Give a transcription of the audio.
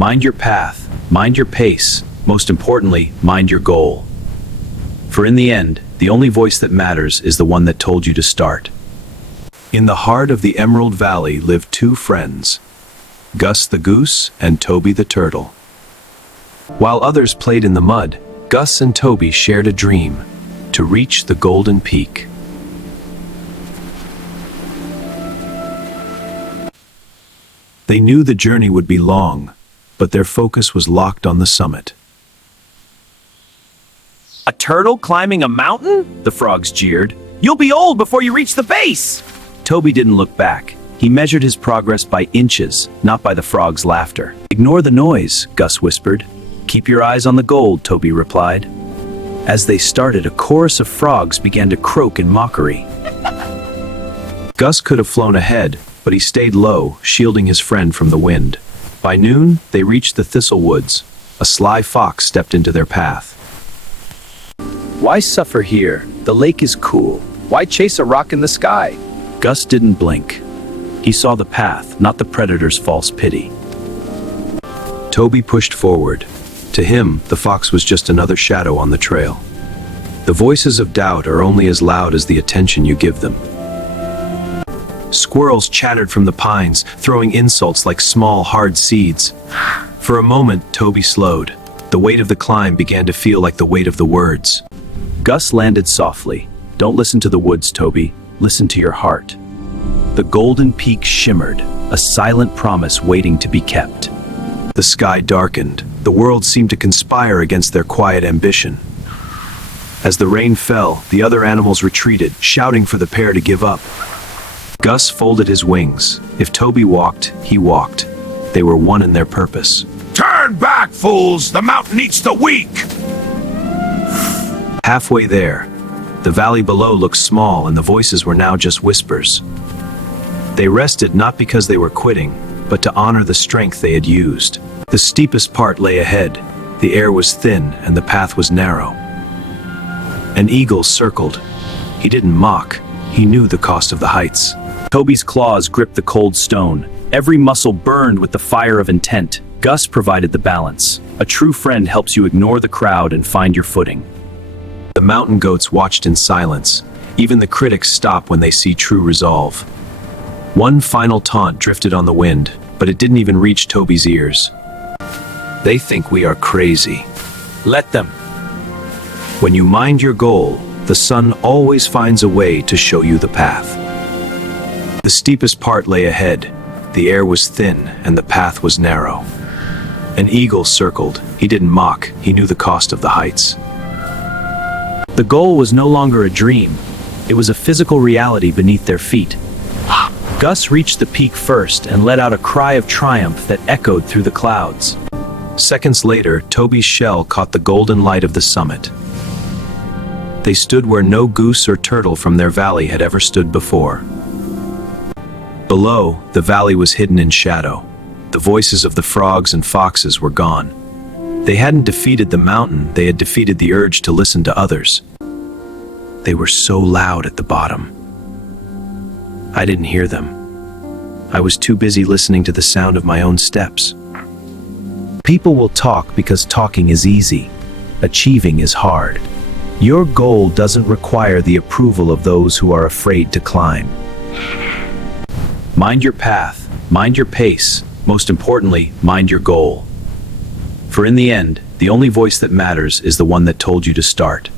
Mind your path, mind your pace, most importantly, mind your goal. For in the end, the only voice that matters is the one that told you to start. In the heart of the Emerald Valley lived two friends, Gus the Goose and Toby the Turtle. While others played in the mud, Gus and Toby shared a dream, to reach the Golden Peak. They knew the journey would be long, but their focus was locked on the summit. A turtle climbing a mountain? The frogs jeered. You'll be old before you reach the base! Toby didn't look back. He measured his progress by inches, not by the frogs' laughter. Ignore the noise, Gus whispered. Keep your eyes on the goal, Toby replied. As they started, a chorus of frogs began to croak in mockery. Gus could have flown ahead, but he stayed low, shielding his friend from the wind. By noon, they reached the thistle woods. A sly fox stepped into their path. Why suffer here? The lake is cool. Why chase a rock in the sky? Gus didn't blink. He saw the path, not the predator's false pity. Toby pushed forward. To him, the fox was just another shadow on the trail. The voices of doubt are only as loud as the attention you give them. Squirrels chattered from the pines, throwing insults like small, hard seeds. For a moment, Toby slowed. The weight of the climb began to feel like the weight of the words. Gus landed softly. Don't listen to the woods, Toby. Listen to your heart. The Golden Peak shimmered, a silent promise waiting to be kept. The sky darkened. The world seemed to conspire against their quiet ambition. As the rain fell, the other animals retreated, shouting for the pair to give up. Gus folded his wings. If Toby walked, he walked. They were one in their purpose. Turn back, fools! The mountain eats the weak! Halfway there, the valley below looked small and the voices were now just whispers. They rested not because they were quitting, but to honor the strength they had used. The steepest part lay ahead. The air was thin and the path was narrow. An eagle circled. He didn't mock. He knew the cost of the heights. Toby's claws gripped the cold stone. Every muscle burned with the fire of intent. Gus provided the balance. A true friend helps you ignore the crowd and find your footing. The mountain goats watched in silence. Even the critics stop when they see true resolve. One final taunt drifted on the wind, but it didn't even reach Toby's ears. They think we are crazy. Let them. When you mind your goal, the sun always finds a way to show you the path. The steepest part lay ahead. The air was thin and the path was narrow. An eagle circled. He didn't mock. He knew the cost of the heights. The goal was no longer a dream. It was a physical reality beneath their feet. Gus reached the peak first and let out a cry of triumph that echoed through the clouds. Seconds later, Toby's shell caught the golden light of the summit. They stood where no goose or turtle from their valley had ever stood before. Below, the valley was hidden in shadow. The voices of the frogs and foxes were gone. They hadn't defeated the mountain, they had defeated the urge to listen to others. They were so loud at the bottom. I didn't hear them. I was too busy listening to the sound of my own steps. People will talk because talking is easy. Achieving is hard. Your goal doesn't require the approval of those who are afraid to climb. Mind your path, mind your pace, most importantly, mind your goal. For in the end, the only voice that matters is the one that told you to start.